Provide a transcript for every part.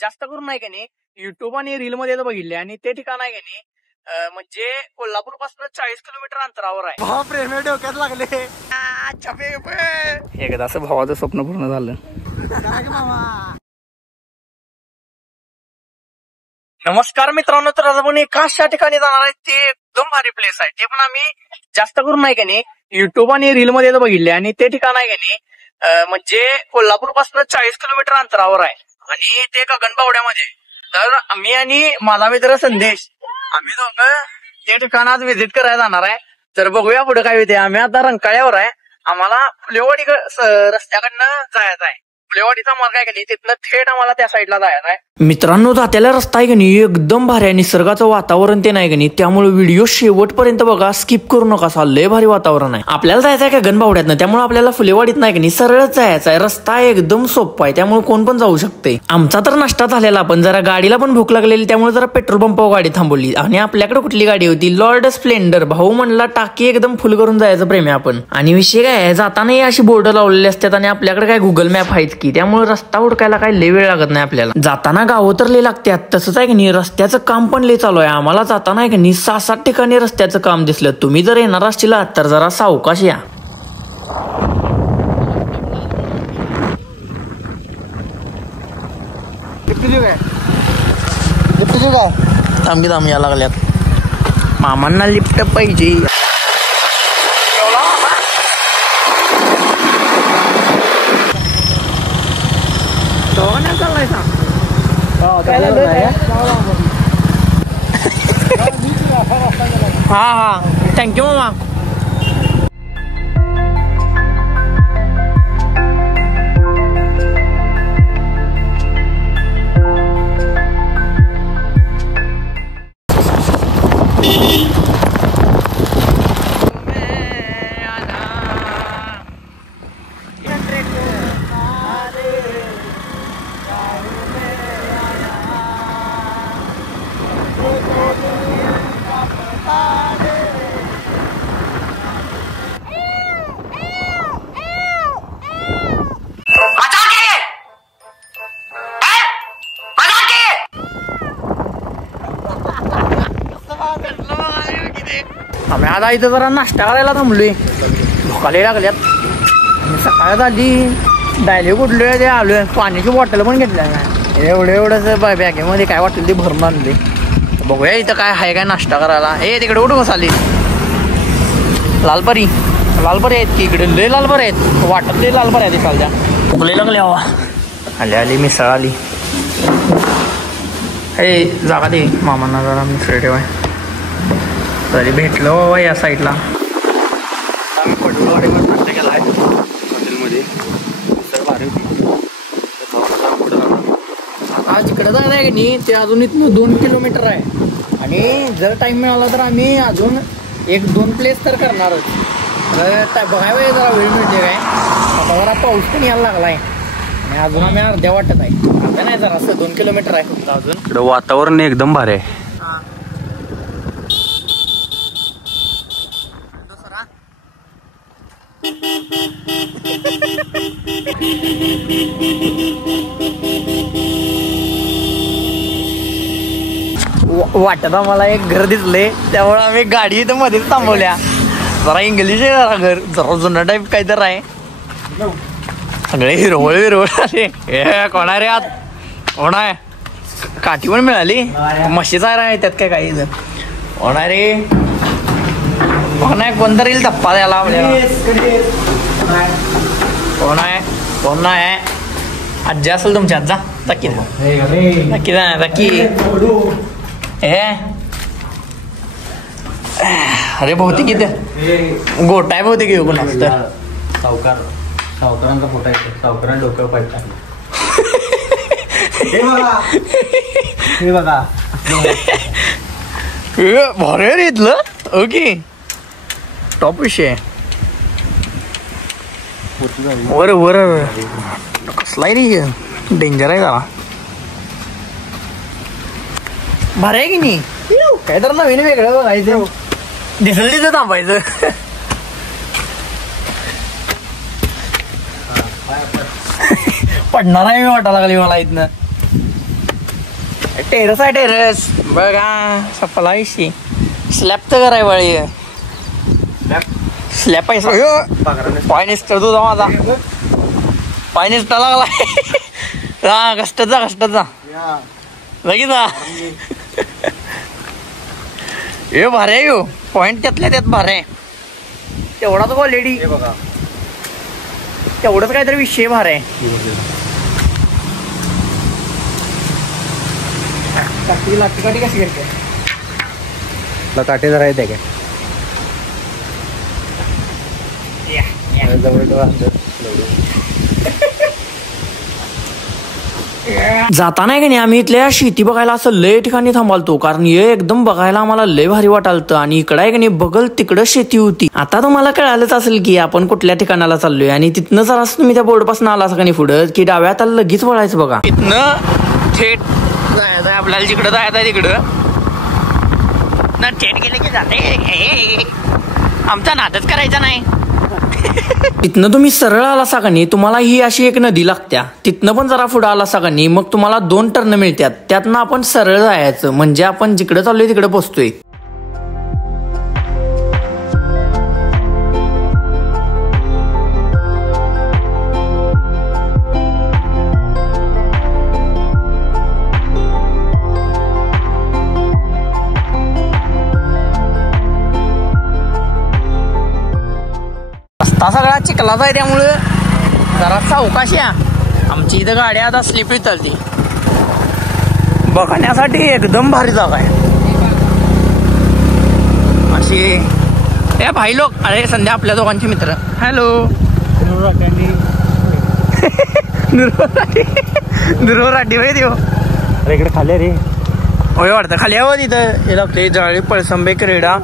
जास्त करून नाही का नाही युट्यूब आणि रील मध्ये बघितले आणि ते ठिकाण आहे का नाही म्हणजे कोल्हापूर पासून 40 किलोमीटर अंतरावर आहे. बापरे मी डोक्यात लागले. एकदा असं भावाचं स्वप्न पूर्ण झालं. नमस्कार मित्रांनो, तर आज आपण एकाच ठिकाणी जाणार आहे. ते एकदम भारी प्लेस आहे. ते पण आम्ही जास्त करून नाही का नाही युट्यूब आणि रील मध्ये बघितले आणि ते ठिकाण आहे का नाही म्हणजे कोल्हापूर पासून 40 किलोमीटर अंतरावर आहे आणि ते गगनबावड्यामध्ये. तर आम्ही आणि माझा मित्र संदेश आम्ही दोघं ते ठिकाण आज व्हिजिट करायला जाणार आहे. तर बघूया पुढे काय होते. आम्ही आता रंकाळ्यावर आहे. आम्हाला फुलेवाडी रस्त्याकडनं जायचं आहे. फुलेवाडीचा मार्ग आहे का नाही तिथनं थेट आम्हाला त्या साईडला जायचं आहे. मित्रांनो, जात्याला रस्ता आहे का नाही एकदम भारी आहे. निसर्गाचं वातावरण ते नाही का नाही, त्यामुळे व्हिडिओ शेवटपर्यंत बघा, स्किप करू नका. लय भारी वातावरण आहे. आपल्याला जायचं आहे का गगनबावड्यातनं, त्यामुळे आपल्याला फुलेवाडीत नाही का नाही सरळच जायचं आहे. रस्ता एकदम सोपा आहे, त्यामुळे कोण पण जाऊ शकते. आमचा तर नाश्ता झालेला, पण जरा गाडीला पण भूक लागलेली, त्यामुळे जरा पेट्रोल पंपावर गाडी थांबवली. आणि आपल्याकडे कुठली गाडी होती? Lord Splendor. भाऊ म्हणला टाकी एकदम फुल करून जायचं प्रेमी आपण. आणि विषय काय आहे, जाताना अशी बोर्ड लावलेली असतात आणि आपल्याकडे काय गुगल मॅप आहेत की, त्यामुळे रस्ता हुडकायला काही लय वेळ लागत नाही आपल्याला. जाताना गावं तर लय लागतात. तसंच आहे की नाही रस्त्याचं काम पण लय चालू आहे. आम्हाला जाताना आहे की नाही 6-7 ठिकाणी रस्त्याचं काम दिसलं. तुम्ही जर येणार असतील तर जरा सावकाश या. थांबी या लागल्यात. मामांना लिफ्ट पाहिजे. हा थँक्यू मामा. आम्ही आता इथं जरा नाश्ता करायला थांबलोय. भुकाले लागल्यात. सकाळी झाली डायरेक्ट उठलोय, ते आलोय. पाण्याची बॉटल पण घेतल्या नाही. एवढंच बॅगेमध्ये काय वाटेल ते भरून आणले. बघूया इथं काय आहे काय नाश्ता करायला. हे तिकडे उठ बसाली. लालपरी आहेत की इकडे. लय लालपरी आहेत. वाटत लय लालपरी आहे चालत्या. भुकले लागले हवा. आली मिसळ आली. हे जागा दे मामांना जरा मिसळ ठेवाय. तरी भेटलो बाबा या साईडला. आम्ही पडवळवाडीवर नाश्ता केला आहे हॉटेलमध्ये. मिसळ भारी होती. आज इकडे जायचं आहे की नाही ते अजून इथनं 2 किलोमीटर आहे. आणि जर टाइम मिळाला तर आम्ही अजून 1-2 प्लेस तर करणारच. तर बघायला जरा वेळ मिळते काय. आता जरा पाऊस पण यायला लागला आहे आणि अजून आम्ही अर्ध्या वाटत आहे. आता नाही जरा असं 2 किलोमीटर आहे फक्त अजून. इकडं वातावरण एकदम भारी आहे. वाटत आम्हाला एक घर दिसले, त्यामुळे आम्ही गाडी इथं मध्येच थांबवल्या. जरा इंग्लिश आहे, जरा घर जरा जुना टाईप काय तर आहे. सगळे हिरवळ आले. हे कोण आहे रे आत? कोण आहे? काठी पण मिळाली. म्हशीचा आहे त्यात काय काही. कोण आहे रे? कोण आहे? कोणतरी येईल धप्पा द्यायला आपल्याला. कोण आहे? कोण नाही? आजी असेल तुमची. आजा नक्की नक्की नक्की. हे अरे बहुतेक इथं गोटा आहे बहुतेक येऊ पण असतं. सावकारांचा फोटो आहे. सावकारांना डोक्यावर पाईप टाकलं. हे बघा भारी रे इथलं. ओके टॉप विषय. वर वर कसला रे डेंजर आहे जरा. भारी आहे की नाही. काय तर नवीन वेगळं बघायचं. दिसल तिथं थांबायचं. पडणार आहे मी वाटायला लागली मला इथनं. टेरस आहे टेरस बघा सपलायशी स्लॅब तर कराय वळी स्लॅब पैसा पाय निसतं तुझा माझा पाय निसटा लागलाय हा कष्टात जा लगेच हे भारे आहे यो पॉइंट त्यातल्या त्यात भारे आहे तेवढाच क्वालिटी तेवढंच काहीतरी विषय भारे आहे लाटी कशी करते काटे जरा येते काय जाताना आहे का नाही आम्ही इथल्या शेती बघायला असं लय ठिकाणी थांबालतो कारण हे एकदम बघायला आम्हाला लय भारी वाटालतं आणि इकडं आहे का नाही बगल तिकडं शेती होती. आता तुम्हाला कळालंच असेल की आपण कुठल्या ठिकाणाला चाललोय आणि तिथनं जरा तुम्ही त्या बोर्ड पासून आला का नाही पुढं की डाव्या हाताला लगेच वळायचं बघा. तिथनं थेट जायचं आपल्याला जिकडं जायचं तिकडं ना थेट गेले की जाते आमचा नादच करायचा नाही. तिथनं तुम्ही सरळ आला सागानी तुम्हाला ही अशी एक नदी लागत्या तिथनं पण जरा पुढं आला सागानी मग तुम्हाला 2 टर्न मिळतात त्यातनं आपण सरळ जायचं म्हणजे आपण जिकडे चाललोय तिकडे पोहोचतोय. रस्ता सगळा चिखलाचा आहे त्यामुळं जरा सावकाश या आमची इथं गाड्या आता स्लिपरी चालती बघण्यासाठी एकदम भारी जागा आहे अशी ए भाई लोक अरे संध्या आपल्या दोघांचे मित्र हॅलो दुर्वराटी होय देव अरे इकडे खाली रे होय वाटतं खाली हवं तिथं हे लागते जळी पळसंबे क्रीडा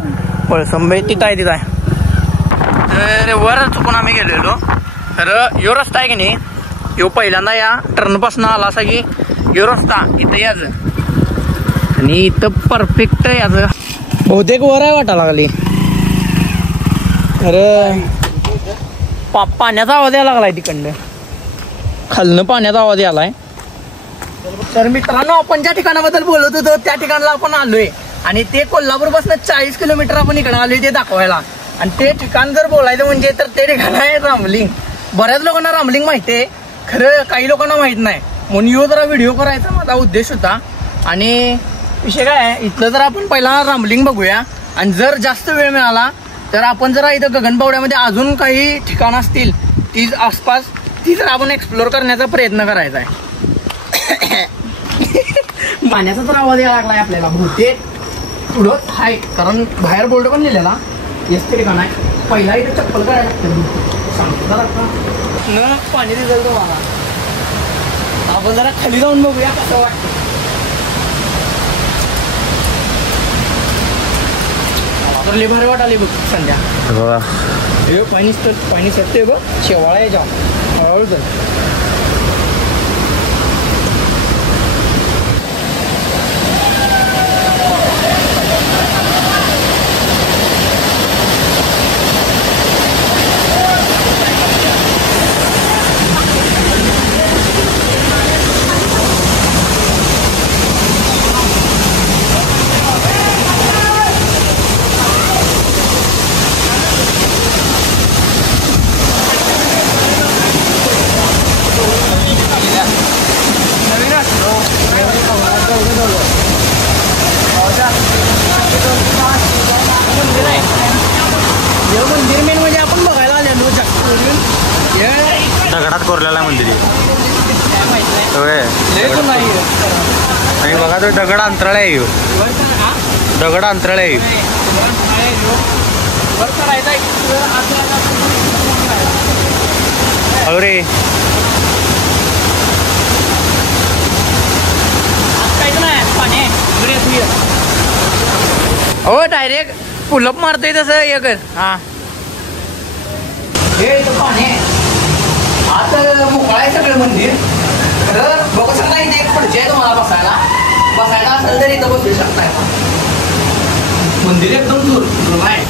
पळसंबे तिथं आहे तर वर चुकून आम्ही गेलेलो तर यो रस्ता आहे की नाही यो पहिल्यांदा या टर्नपासून आला असा की यो रस्ता इथं यायचं आणि इथं परफेक्ट याचं बहुतेक वर आहे वाटा लागली तर पाण्याचा आवाज यायला लागलाय तिकडनं खालनं पाण्याचा आवाज यालाय. तर मित्रांनो आपण ज्या ठिकाणाबद्दल बोलत होतो त्या ठिकाणाला आपण आलोय आणि ते कोल्हापूर पासून 40 किलोमीटर आपण इकडे आलोय ते दाखवायला आणि ते ठिकाण जर बोलायचं म्हणजे तर ते ठिकाण आहे रामलिंग. बऱ्याच लोकांना रामलिंग माहिती आहे खरं काही लोकांना माहित नाही म्हणून यो जरा व्हिडिओ करायचा माझा उद्देश होता. आणि विषय काय आहे इथलं जर आपण पहिला रामलिंग बघूया आणि जर जास्त वेळ मिळाला तर आपण जरा इथं गगनबावड्यामध्ये अजून काही ठिकाणं असतील ती आसपास ती जर आपण एक्सप्लोर करण्याचा प्रयत्न करायचा आहे. पाण्याचा तर आवाज यायला लागलाय आपल्याला बहुतेक पुढं आहे कारण बाहेर बोर्ड पण लिहिलेला येस ते ठिकाण आहे पहिला इथे चप्पल करायला लागतं सांगतो न पाणी दिलं तुम्हाला आपण जरा खाली जाऊन बघूया कसं वाटतं. तर लय भारी वाटाली बघ संध्या बघा हे पाणी सत्य बघ शेवाळा आहे जाम हळूहळू तर मंदिर मेन म्हणजे आपण बघायला आलेलो दगडात कोरलेला मंदिर आणि बघा तो दगड अंतराळ आहे दगड अंतराळ आहे अरे हो डायरेक्ट पुलअप मारतोय तसं हे कर हा हे पाणी आता मोकळा आहे सगळं मंदिर तर बघू शकता इथे एक खुर्ची आहे तुम्हाला बसायला असेल तर इथं बसू शकताय मंदिर एकदम दूर आहे.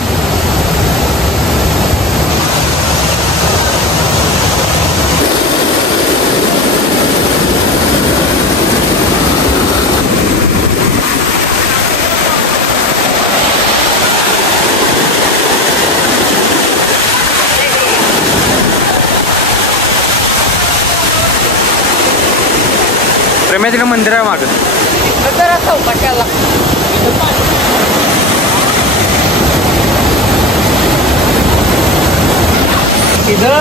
प्रेम्या तिकडे मंदिर आहे मागं. जरा चौकाशाला तिथं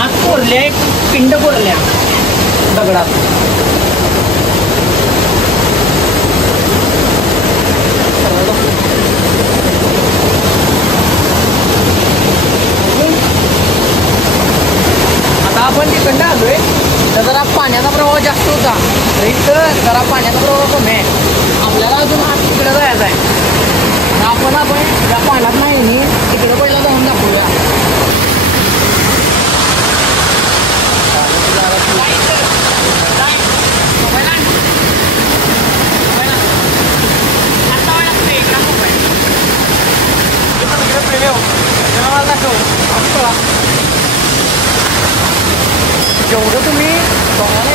आत कोरल्या एक पिंड कोरल्या दगडात. आता आपण तिकडनं आलोय तर जरा पाण्याचा प्रवाह जास्त होता तर इथं जरा पाण्याचा प्रवाह कमी आहे. आपल्याला अजून आत तिकडे जायचं आहे. आपण या पाण्यात नाही तिकडे पहिला जाऊन दाखवूया. जेवढं तुम्ही बघायला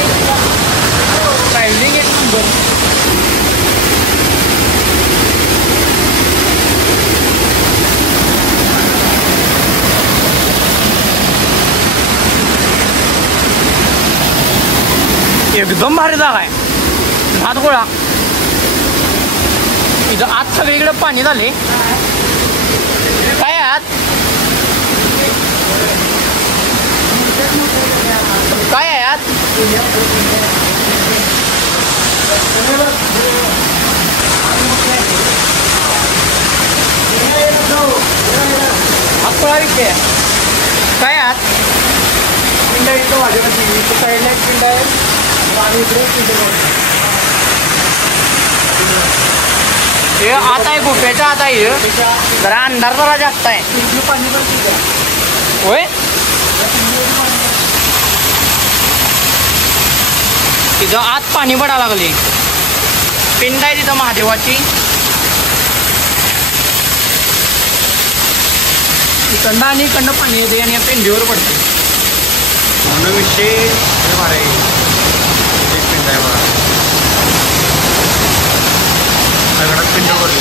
ट्रॅव्हलिंग एक नंबर. एकदम भारी जागा आहे. भातगोळा इथं आत सगळीकडे पाणी झाले. काय आत काय आहे आत आत विषय काय आत पिंड इथं माझ्या साईडला एक पिंड आहे आणि इकडे हे आत आहे गुफेच्या आत आहे. जरा अंधार जरा जास्त आहे. होय तिथं आत पाणी पडा लागले. पिंड आहे तिथं महादेवाची. इकडं आणि इकडनं पाणी येते आणि या पिंडीवर पडते. म्हणून विषय पिंड आहे बघा. दगडात पिंड पडली.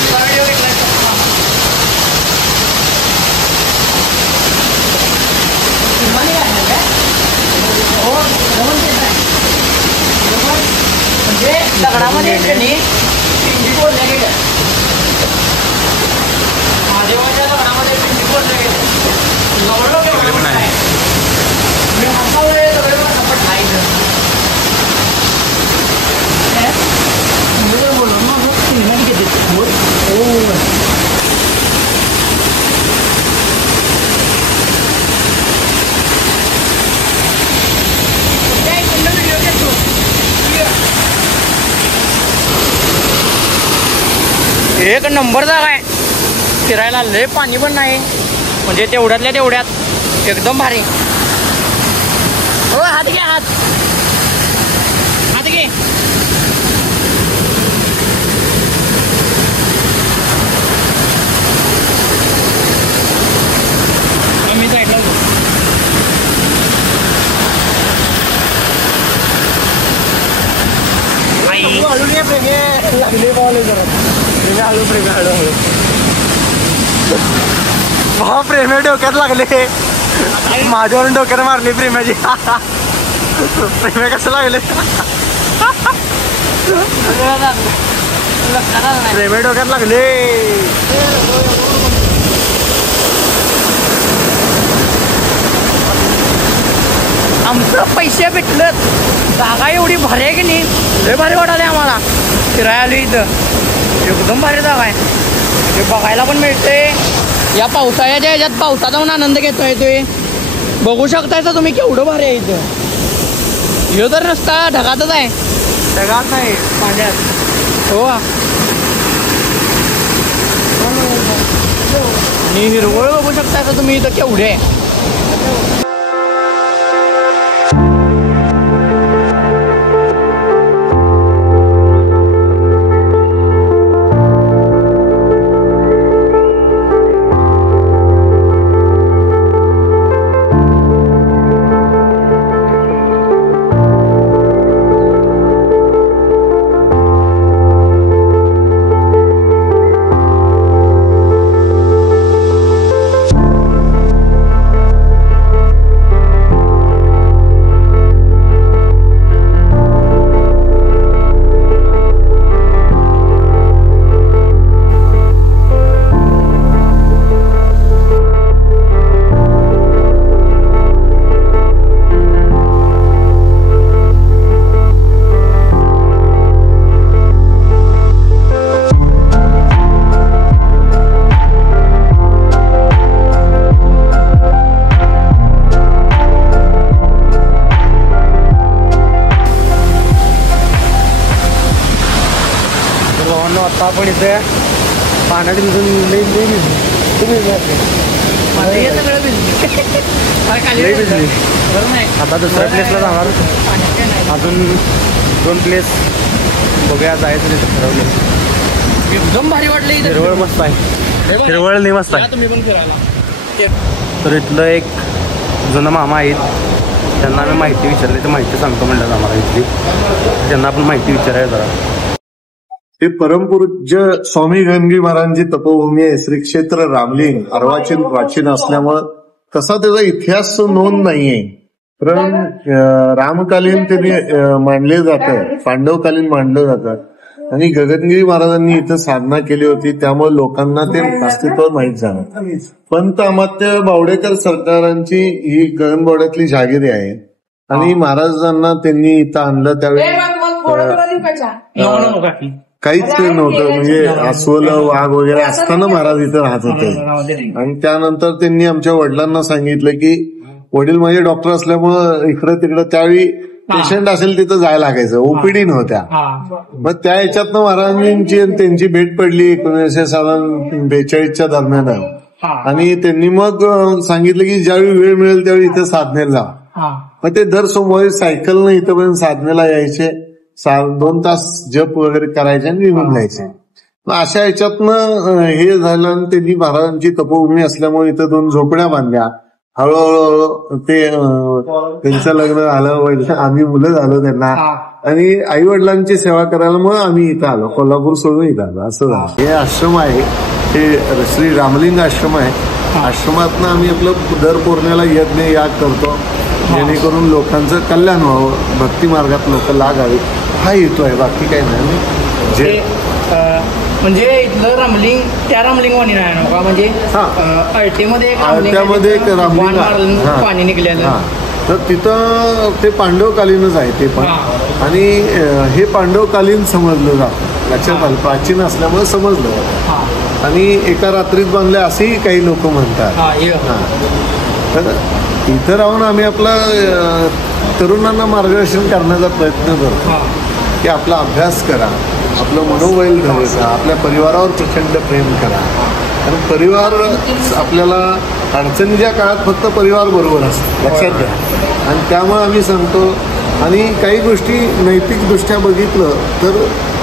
म्हणजे दगडामध्ये पिंडी बोलल्या गेल्या. महादेवाच्या दगडामध्ये पिंडी बोलल्या गेल्या. एक नंबर जागा आहे फिरायला. लय पाणी पण नाही म्हणजे तेवढ्यातल्या तेवढ्यात एकदम भारी. हो हात घे हात हात घे. मी साईडला लागले बॉल जरा प्रेमे हळू भाऊ प्रेमे डोक्यात लागले. माझ्यावरून डोक्यात मारली प्रेमाची. प्रेमे कसं लागले प्रेमे डोक्यात लागले. आमचं पैसे भेटलं. जागा एवढी भारी आहे की नाही. लय भारी वाटाले आम्हाला फिरायला आलो इथं. एकदम भारी जागा आहे. ते बघायला पण मिळते. या पावसाळ्याच्या ह्याच्यात पावसाचा पण आनंद घेता येतोय. बघू शकताय तर तुम्ही केवढं भारी आहे इथं. ह्यो तर रस्ता ढगातच आहे. ढगात नाही पाण्यात. हो आणि हिरवळ बघू शकताय तर तुम्ही इथं केवढे आहे. मित्रांनो आता आपण इथे पाण्यात भिजून आता दुसऱ्या प्लेसला जाणार. अजून 2 प्लेस बघूया जायचं तिथे ठरवलं. एकदम भारी वाटलं. हिरवळ मस्त आहे. हिरवळ नाही मस्त आहे. तुम्ही पण फिरायला. तर इथलं एक जुना मामा आहेत, त्यांना आम्ही माहिती विचारली तर माहिती सांगतो म्हणलं आम्हाला इथली. त्यांना आपण माहिती विचारायला जरा. हे परमपूज्य स्वामी गणगिरी महाराजांची तपोभूमी आहे. श्री क्षेत्र रामलिंग अर्वाचीन प्राचीन असल्यामुळं तसा त्याचा इतिहास नोंद नाहीये. पण रामकालीन त्यांनी मांडले जातं, पांडवकालीन मांडलं जातं. आणि गगनगिरी महाराजांनी इथं साधना केली होती, त्यामुळे लोकांना ते अस्तित्व माहीत झालं. पंत अमात्य बावडेकर सरकारांची ही गगनबावड्यातली जहागिरी आहे. आणि महाराजांना त्यांनी इथं आणलं त्यावेळी काहीच नव्हतं, म्हणजे अस्वल वाघ वगैरे असताना महाराज इथं राहत होते. आणि त्यानंतर त्यांनी आमच्या वडिलांना सांगितलं की वडील माझे डॉक्टर असल्यामुळं इकडं तिकडं त्यावेळी पेशंट असेल तिथं जायला लागायचं, ओपीडी नव्हत्या. मग त्या ह्याच्यातनं महाराजांची त्यांची भेट पडली 1942च्या दरम्यान. आणि त्यांनी मग सांगितलं की ज्यावेळी वेळ मिळेल त्यावेळी इथे साधनेला जा. मग ते दर सोमवारी सायकलनं इथंपर्यंत साधनेला यायचे, 2 तास जप वगैरे करायचे आणि निघून जायचे. मग अशा ह्याच्यातनं हे झालं. आणि त्यांनी महाराजांची तपोभूमी असल्यामुळे इथं 2 झोपड्या बांधल्या. हळूहळू ते त्यांचं लग्न झालं, आम्ही मुलं झालो त्यांना. आणि आई वडिलांची सेवा करायला मग आम्ही इथं आलो, कोल्हापूर सोडून इथं आलो. असं झालं. हे आश्रम आहे, हे श्री रामलिंग आश्रम आहे. आश्रमातनं आम्ही आपलं दर पौर्णिमेला यज्ञ याग करतो, जेणेकरून लोकांचं कल्याण व्हावं, भक्ती मार्गात लोक लागावे, हा हेतू आहे. बाकी काही नाही. जे म्हणजे इथलं रामलिंग त्या रामलिंग वाणी नाही का, म्हणजे अळटेमध्ये एक रामलिंग पाणी निघलेलं. तर तिथं ते पांडवकालीनच आहे ते पण. आणि हे पांडवकालीन समजलं जातं, लक्षात आलं, प्राचीन असल्यामुळे समजलं जातं. आणि एका रात्रीत बांधले असेही काही लोक म्हणतात. तर इथं राहून आम्ही आपला तरुणांना मार्गदर्शन करण्याचा प्रयत्न करतो की आपला अभ्यास करा, आपलं मनोबल धरायचा, आपल्या परिवारावर प्रचंड प्रेम करा. कारण परिवार आपल्याला अडचणीच्या काळात फक्त परिवार बरोबर असतो, लक्षात घ्या. आणि त्यामुळे आम्ही सांगतो. आणि काही गोष्टी नैतिकदृष्ट्या बघितलं तर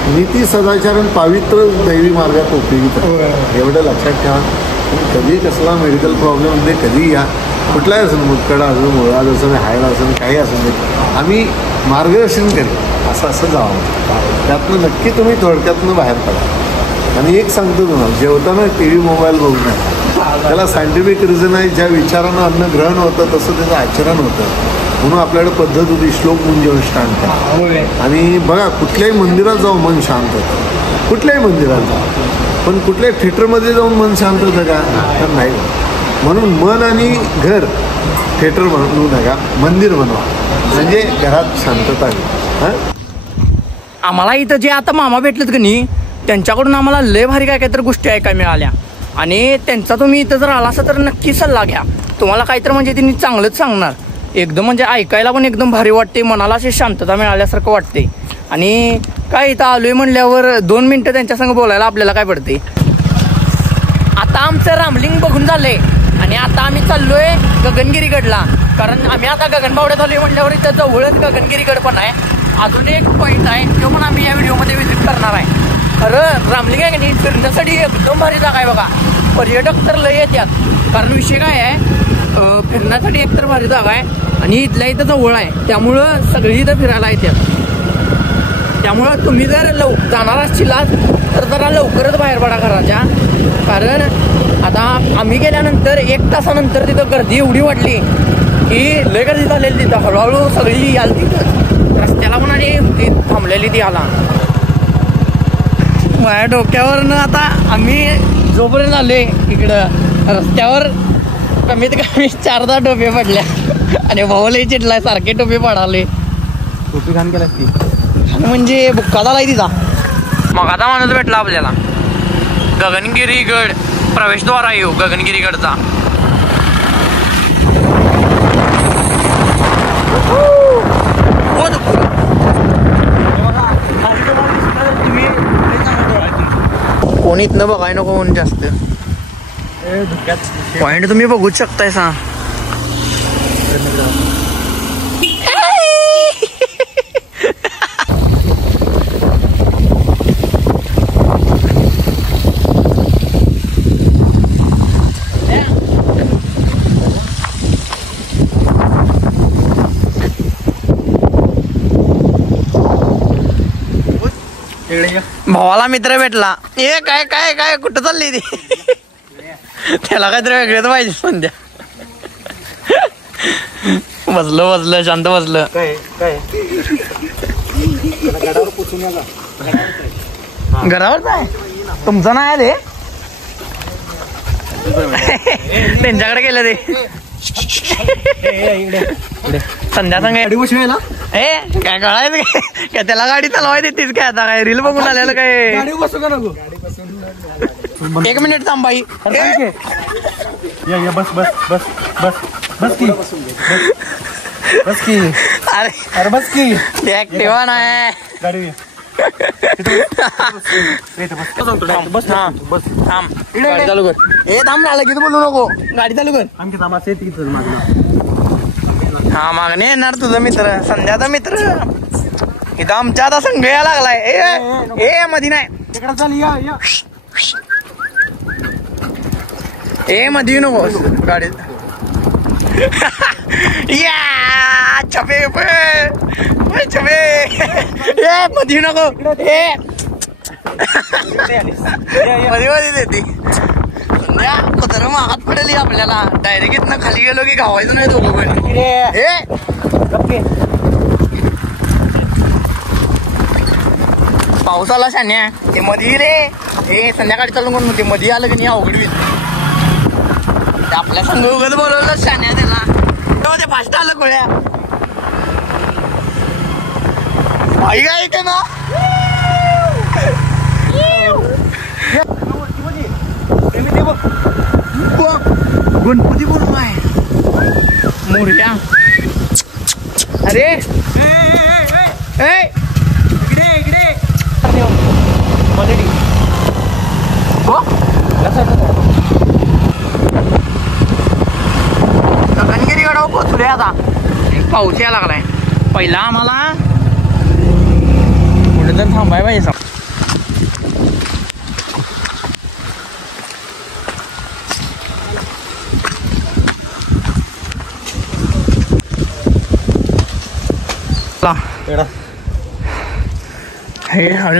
नीती सदाचार आणि पावित्र दैवी मार्गात उपयोगी पडतात, एवढं लक्षात ठेवा. कधी कसला मेडिकल प्रॉब्लेम म्हणजे कधी या कुठलाही असेल, मुतकडा असेल, मुळाद असेल, हायला असेल, काही असेल, आम्ही मार्गदर्शन करेल असं जावं. त्यातनं नक्की तुम्ही थोडक्यातनं बाहेर पडा. आणि एक सांगतो तुम्हाला, जेवताना TV मोबाईल बघू नये. त्याला सायंटिफिक रिझन आहे. ज्या विचारानं अन्न ग्रहण होतं तसं त्याचं आचरण होतं. म्हणून आपल्याकडे पद्धत होती श्लोक म्हणजे अनुष्ठान. आणि बघा, कुठल्याही मंदिरात जाऊन मन शांत होतं, कुठल्याही मंदिरात जाऊ. पण कुठल्याही थिएटरमध्ये जाऊन मन शांत होतं का? तर नाही. म्हणून मन आणि घर थिएटर बनवू नका, मंदिर बनवा, म्हणजे घरात शांतता आहे. आम्हाला इथं जे आता मामा भेटलेत की नाही, त्यांच्याकडून आम्हाला लय भारी काय काहीतरी गोष्टी ऐकायला मिळाल्या. आणि त्यांचा तुम्ही इथं जर आला असा तर नक्की सल्ला घ्या. तुम्हाला काहीतरी म्हणजे त्यांनी चांगलंच सांगणार. एकदम म्हणजे ऐकायला पण एकदम भारी वाटते, मनाला अशी शांतता मिळाल्यासारखं वाटते. आणि काय इथं आलोय म्हणल्यावर 2 मिनिटं त्यांच्यासंग बोलायला आपल्याला काय पडते. आता आमचं रामलिंग बघून झालंय आणि आता आम्ही चाललोय गगनगिरीगडला. कारण आम्ही आता गगनबावड्यात आलोय म्हणल्यावर इथं जवळच गगनगिरीगड पण आहे. अजून एक पॉईंट आहे, तो पण आम्ही या व्हिडिओमध्ये व्हिजिट करणार आहे. खरं रामलिंग आहे की नाही, फिरण्यासाठी एकदम भारी जागा आहे बघा. पर्यटक तर लय येतात. कारण विषय काय आहे, फिरण्यासाठी एकतर भारी जागा आहे आणि इथल्या इथं जवळ आहे, त्यामुळं सगळी इथं फिरायला येतात. त्यामुळं तुम्ही जर जाणार असशीला तर जरा लवकरच बाहेर पडा घराच्या. कारण आता आम्ही गेल्यानंतर 1 तासानंतर तिथं गर्दी एवढी वाढली की लय गर्दी झालेली. तिथं हळूहळू सगळी याल तिथं रस्त्याला पण आणि ती थांबलेली ती आला. माझ्या डोक्यावरनं आता आम्ही जोपर्यंत आले इकडं रस्त्यावर कमीत कमी 4-10 टोपे पडल्या आणि भाऊलाही चिडलाय, सारखे टोपे पडाले. टोपी घाण केला ती म्हणजे बुक्का झालाय तिचा. मग आता माणूस भेटला आपल्याला. गगनगिरीगड प्रवेशद्वार आहे गगनगिरीगडचा. कोणी इथनं बघाय नको कोण जास्त. पॉइंट तुम्ही बघूच शकताय सा. भावाला मित्र भेटला. ए काय काय काय कुठं चालली ती. त्याला काहीतरी वेगळंच पाहिजे संध्या. बसलं शांत बसलं. घरावर काय तुमचं नाही आले त्यांच्याकडे गेलं ते. संध्या सांगा ए काय कळायचं काय त्याला गाडी चालवाय देतीस काय आता काय रील बघून आलेलं काय. एक मिनिट थांब बाई. अरे बस की ऍक्टिव्हा नाही. थांब गाडी चालू कर. ए थांब ना लगेच बोलू नको. गाडी चालू कर. हा मागणे येणार तुझा मित्र संध्याचा मित्र इथं आमच्या आता संघ यायला लागलाय. ए मधी नाही तिकडे चाल. ए मधी नको गाडी. या छपे छपे ए मधी नको. ए मध्ये मध्ये देते कुत्र मागात पडेल आपल्याला. डायरेक्ट इथनं खाली गेलो की गावायचं नाही दोघं पण. पाऊस आला शान्या ते मधी रे. हे संध्याकाळी चालू करून ते मधी आलं की नाही अवघड होईल. आपल्या संघ उगत बोलवलं शान्या त्याला ते फास्ट आलं कोळ्या. आई काय येते ना गणपती बोलतो आहे मोरया. अरे इकडे गगनगिरी गडावर पोचलोय आता. पाऊस यायला लागलाय. पहिला आम्हाला पुढे तर थांबाय पाहिजे.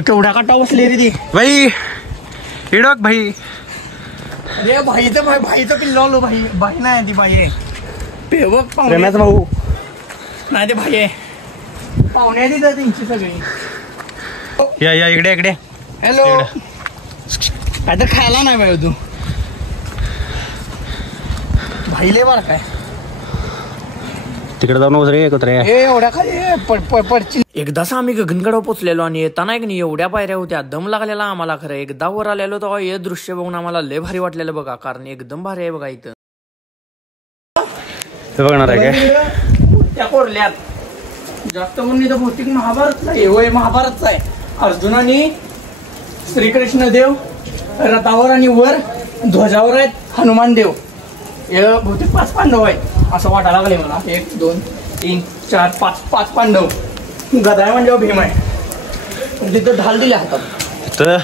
केवढ्या काटा बसली रे ती भाई. इडक भाई. अरे भाईचं पिल्लो आलो. भाई नाही ती बाई पेवक प्रेमाचा भाऊ नाही ते भाई आहे. पाहुणे तिथं त्यांची सगळी. या इकडे. हॅलो काय तर खायला नाही बाई तू. भाईले बरं काय तिकडे जाऊन रे एकत्र. एवढ्या खाली पडची. एकदाच आम्ही गगनगडावर पोचलेलो आणि येताना एक एवढ्या पायऱ्या होत्या दम लागलेला आम्हाला. खरं एकदा वर आलेलो तेव्हा हे दृश्य बघून आम्हाला लय भारी वाटलेलं बघा. कारण एकदम भारी आहे बघा इथं. बघणार आहे काय त्या कोरल्यात जास्त करून इथं भौतिक महाभारतच आहे. होय महाभारतच आहे. अर्जुनाने श्रीकृष्ण देव रथावर आणि वर ध्वजावर आहेत हनुमान देव. हे बहुतेक 5 पांडव आहेत असं वाटायला लागले मला. 1 2 3 4 5 पांडव. गदाय म्हणजे भीम आहे. तिथं ढाल दिले हातात. तर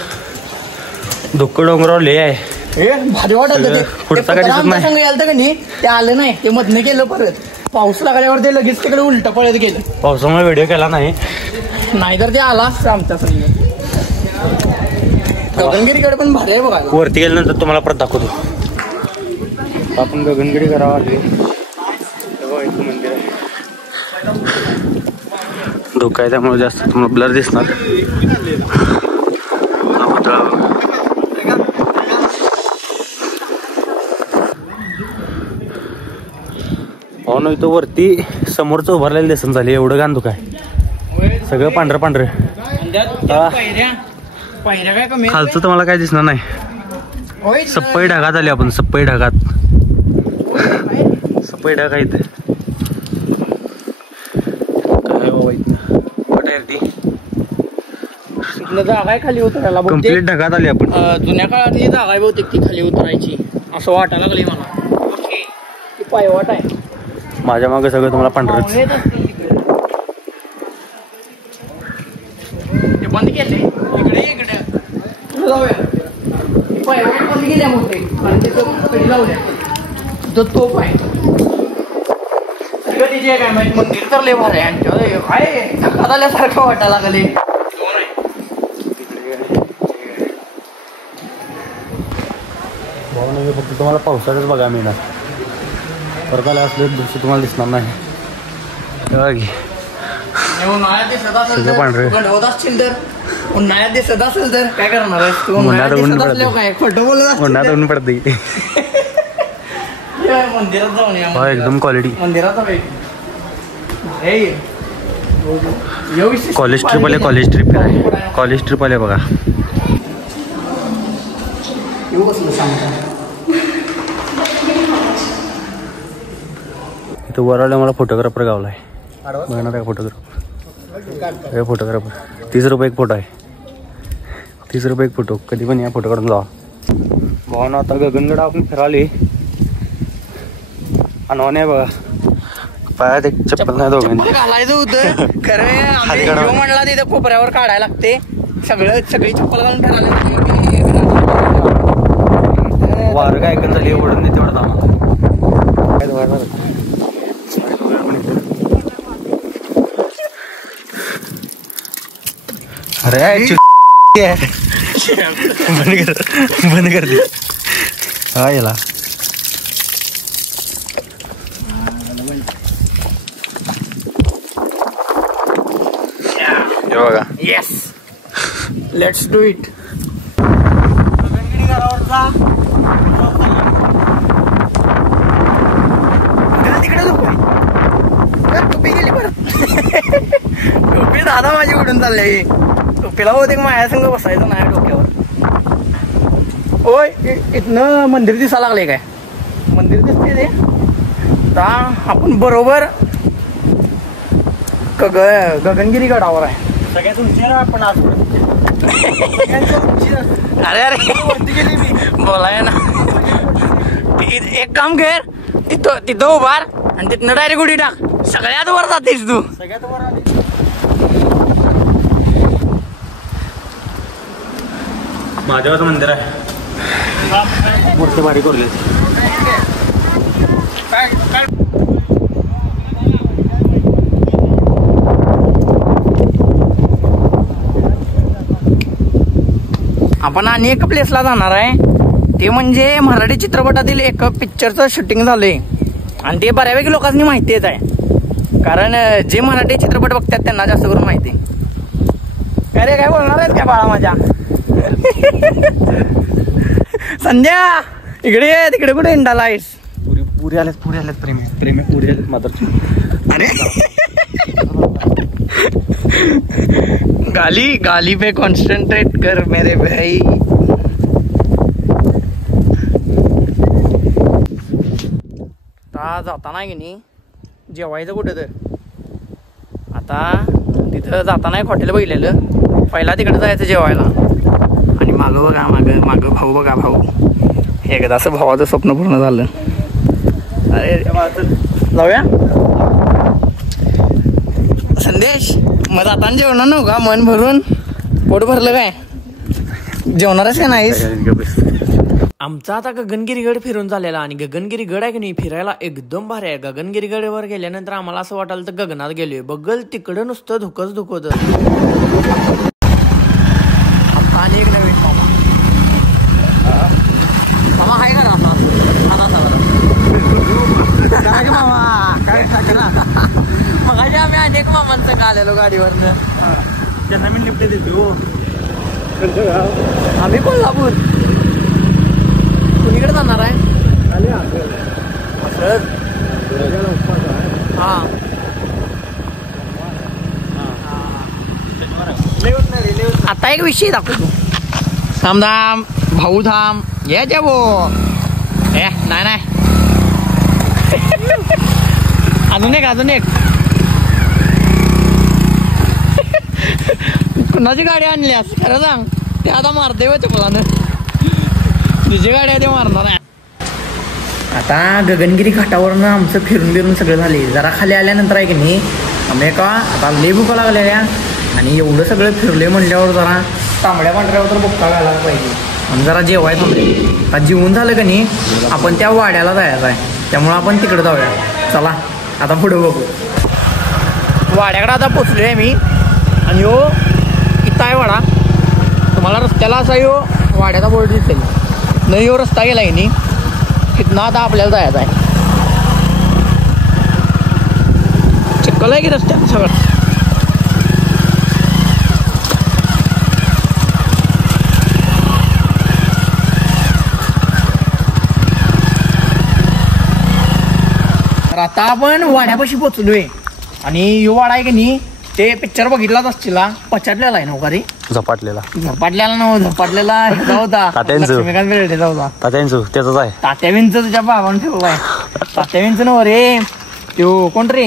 धुक्क डोंगरावर लय आहे. हे भारी वाटत ते. पुढचा गाडी संघ यायला का नाही ते आलं नाही. ते मधनं केलं परत. पाऊस लागल्यावर ते लगेच तिकडे उलट पळत गेलं. पावसामुळे व्हिडिओ केला नाही नाहीतर ते आला आमच्या संघ. गगनगिरीकडे पण भारी आहे बघा. वरती गेल्यानंतर तुम्हाला परत दाखवतो. आपण गगनगिरी करावं आले. मंदिर आहे. धोका आहे त्यामुळे जास्त तुम्हाला ब्लर दिसणार. हो ना. इथं वरती समोरचं उभारलेलं दिसन झाले. एवढं घाण धुका आहे. सगळं पांढरं. खालचं तुम्हाला काय दिसणार नाही. सप्पई ढगात आली आपण. सप्पई ढगात ढग आहेत. काय बाबा इथं कुठे आहे ती. इथलं जागा आहे खाली उतरायला कम्प्लीट ढगात आली आपण. जुन्या काळातली जागा आहे बहुतेक ती खाली उतरायची असं वाटायला लागले मला. ती पायवाट आहे. माझ्या मागे सगळं तुम्हाला पांढरच. ते बंद केले इकडे इकडे जाऊया. पायवाट बंद केल्या मोठे आणि तिथं कडी लावल्या. तिथं तोप आहे. तिचे काय माहिती मंदिर तर लय भारी आहे. काय धक्का आल्यासारखं वाटायला लागले. फक्त तुम्हाला पावसाळ्याच बघा मिळणार. परत आला असले दृश्य तुम्हाला दिसणार नाही. उन्हाळ्यात दिसत असेल सगळं पांढरे. तर गंडवत असतील तर उन्हाळ्यात दिसत असेल तर काय करणार आहेस तू? उन्हाळ्यात ऊन दिसत पडते. असल्यावर काय खोटं बोलत उन्हात ऊन पडते. मंदिरात जाऊन या. हा एकदम क्वालिटी. मंदिराचा वेळ कॉलेज ट्रिप आले. कॉलेज ट्रिप आहे. कॉलेज ट्रिप आले बघा. इथं वर आलं मला फोटोग्राफर गावला आहे. बघणार आहे फोटोग्राफर. फोटोग्राफर 30 रुपये एक फोटो आहे. 30 रुपये एक फोटो. कधी पण या फोटो काढून जावा. भावना आता गगनगड आपण फिराले. अनवाने बघा. पायात एक चप्पल नाही दोघांनी. घालायचं होतं खरं म्हणला तिथं कोपऱ्यावर काढायला लागते. सगळी चप्पल घालून ठरवलं. वारं काय ऐकून झाली ओढून नाही तेवढं आम्हाला. अरे बंद कर दे. हा याला बघा. Yes let's do it. टोपी गेली परत. टोपी दादा माझी उडून चालली. टोपीला होते माझ्या संग बसायचं नाही डोक्यावर. होय इथनं मंदिर दिसायला लागले काय? मंदिर दिसते ते. आपण बरोबर गगनगिरी गडावर आहे. सगळ्यात उंचीवर आपण आज. अरे अरे बोलाय ना. एक काम कर तिथं उभार आणि तिथनं डायरेक्ट उडी टाक. सगळ्यात वर जातेस तू. सगळ्यात वर आली. महादेवाचं मंदिर आहे. मूर्ती भारी करली. आपण आणि एक प्लेसला जाणार आहे. ते म्हणजे मराठी चित्रपटातील एक पिक्चरचं शूटिंग झालंय आणि ते बऱ्यापैकी लोकांनी माहितीच आहे. कारण जे मराठी चित्रपट बघतात त्यांना जास्त करून माहिती. काय रे काय बोलणार आहेत काय बाळा माझ्या? संध्या इकडे तिकडे कुठे इंडाला आहेस? पुरी आल्यात प्रेमी पुरी आल्यात मात्र. अरे गाली पे कॉन्सन्ट्रेट कर मेरे भाई. जाताना की नाही जेवायचं कुठं तर आता तिथं जाताना एक हॉटेल बघितलेलं. पहिला तिकडे जायचं जेवायला आणि मागं बघा मागं भाऊ बघा. भाऊ एकदा असं भावाचं स्वप्न पूर्ण झालं. अरे जाऊया संदेश. मग जाताना जेवणार नव्ह का? मन भरून पोट भरलं काय? जेवणारच का नाहीस? आमचा आता गगनगिरी गड फिरून झालेला आणि गगनगिरी गड आहे की नाही फिरायला एकदम भारी आहे. गगनगिरी गडावर गेल्यानंतर आम्हाला असं वाटायला तर गगनात गेलोय. बगल तिकडं नुसतं धुकच धुकत. आणि एक नवीन मामा आहे का ना? मामा काय मग आम्ही अनेक मामांचं आलेलो गाडीवरनं. त्यांना मी लिफ्ट देतो. आम्ही कोल्हापूर. कुणीकडे जाणार आहे? हा आता एक विषय दाखवतो. थांब भाऊ थांब. ये जेवो. नाही अजून एक कुणाची गाडी आणल्यास खरं सांग ते आता मारते व चपलानं तुझी गाडी आहे ते मारणार आहे. आता गगनगिरी घाटावरनं आमचं फिरून सगळं झाले. जरा खाली आल्यानंतर आहे की नाही आम्ही का आता लय भुका लागलेल्या आणि एवढं सगळं फिरले म्हणल्यावर जरा तांबड्या पांढऱ्यावर तर बुक्का घालायला पाहिजे आणि जरा जेवाय थांबले. आता जेवून झालं का नाही आपण त्या वाड्याला जायचं आहे त्यामुळं आपण तिकडे जाऊया. चला आता पुढे बघू. वाड्याकडे आता पोचलो आहे मी आणि यो इथं आहे वाडा. तुम्हाला रस्त्याला असा यो वाड्याचा बोर्ड दिसेल न यो रस्ता गेला आहे नाही तिथनं आता आपल्याला जायचं आहे. चिखल आहे की रस्त्यात सगळं. तर आता आपण वाड्यापाशी पोचलोय आणि यो वाडा आहे की नाही ते पिक्चर बघितलाच असतील पछाडलेला आहे नव्हता रे. झपाटलेला झपाटलेला होता लक्ष्मीकांत बेर्डेचा होता. तात्यांचं त्याच आहे. तात्या विंच तुझ्या बाबांना ठेवलाय. तात्या विंच नव रे त्यो कोण रे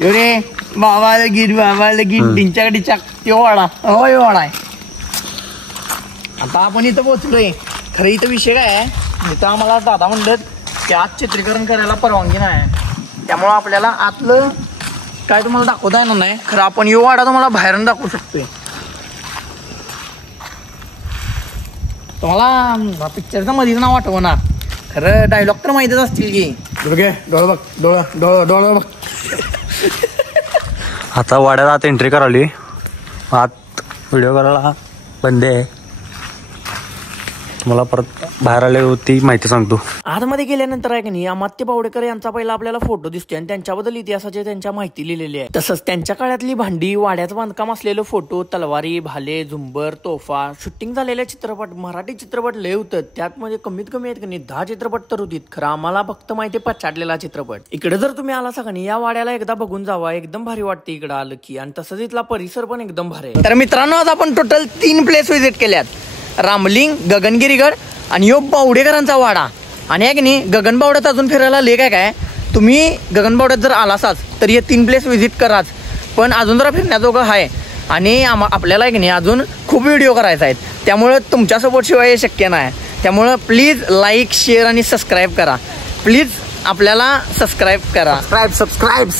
यो रे बाबाला गीत डिंच्याकडे त्यो वाडा होय वाडा आहे. आता आपण इथं पोहोचलोय. खरं इथं विषय काय आहे इथं आम्हाला दादा म्हणलं की आज चित्रीकरण करायला परवानगी नाही त्यामुळं आपल्याला आतलं काय तुम्हाला दाखवता येणार नाही. खरं आपण यो वाडा तुम्हाला बाहेरून दाखवू शकतोय. तुम्हाला पिक्चरचं मध्येच नाव आठवणार खरं डायलॉग तर माहितीच असतील की डोळं बघ. आता वाड्यात आत एंट्री करावी. आत व्हिडिओ करायला बंद आहे. मला परत बाहेर आले होती माहिती सांगतो. आतमध्ये गेल्यानंतर आहे की नाही अमात्य पावडेकर यांचा पहिला आपल्याला फोटो दिसतोय आणि त्यांच्याबद्दल इतिहासाचे त्यांच्या माहिती लिहिलेली आहे. तसंच त्यांच्या काळातली भांडी वाड्याचं बांधकाम असलेलं फोटो तलवारी भाले झुंबर तोफा शूटिंग झालेले चित्रपट मराठी चित्रपट लय होतं. त्यात म्हणजे कमीत कमी आहेत की नाही 10 चित्रपट तर होतीत. खरं आम्हाला फक्त माहिती पछाडलेला चित्रपट. इकडे जर तुम्ही आला सगळी या वाड्याला एकदा बघून जावा. एकदम भारी वाटते इकडे आलं की आणि तसंच इथला परिसर पण एकदम भारी आहे. तर मित्रांनो आज आपण टोटल 3 प्लेस व्हिजिट केल्यात. रामलिंग गगनगिरीगड आणि यो बावडेकरांचा वाडा. आणि आहे की नाही गगनबावड्यात अजून फिरायला लेक आहे काय. तुम्ही गगनबावड्यात जर आलासाच तर हे 3 प्लेस व्हिजिट कराच. पण अजून जरा फिरण्याजोगं आहे आणि आपल्याला आहे की नाही अजून खूप व्हिडिओ करायचा आहेत त्यामुळं तुमच्या सपोर्ट शिवाय हे शक्य नाही. त्यामुळं प्लीज लाईक शेअर आणि सबस्क्राईब करा. प्लीज आपल्याला सबस्क्राईब करा. सबस्क्राईब